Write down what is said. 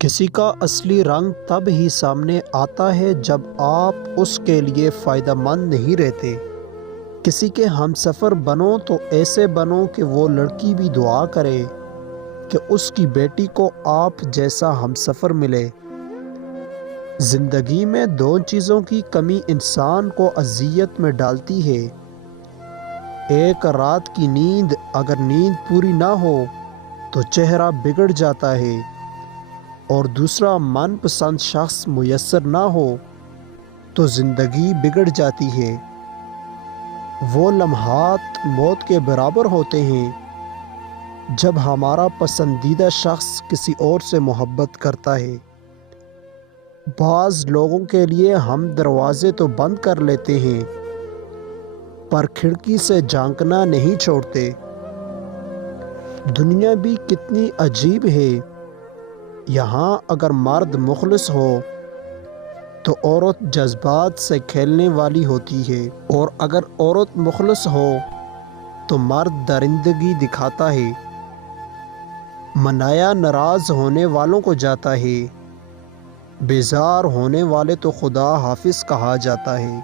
کسی کا اصلی رنگ تب ہی سامنے آتا ہے جب آپ اس کے لیے فائدہ مند نہیں رہتے۔ کسی کے ہم سفر بنو تو ایسے بنو کہ وہ لڑکی بھی دعا کرے کہ اس کی بیٹی کو آپ جیسا ہم سفر ملے۔ زندگی میں دو چیزوں کی کمی انسان کو اذیت میں ڈالتی ہے۔ ایک رات کی نیند، اگر نیند پوری نہ ہو تو چہرہ بگڑ جاتا ہے، اور دوسرا من پسند شخص میسر نہ ہو تو زندگی بگڑ جاتی ہے۔ وہ لمحات موت کے برابر ہوتے ہیں جب ہمارا پسندیدہ شخص کسی اور سے محبت کرتا ہے۔ بعض لوگوں کے لیے ہم دروازے تو بند کر لیتے ہیں پر کھڑکی سے جھانکنا نہیں چھوڑتے۔ دنیا بھی کتنی عجیب ہے، یہاں اگر مرد مخلص ہو تو عورت جذبات سے کھیلنے والی ہوتی ہے، اور اگر عورت مخلص ہو تو مرد درندگی دکھاتا ہے۔ منایا ناراض ہونے والوں کو جاتا ہے، بیزار ہونے والے تو خدا حافظ کہا جاتا ہے۔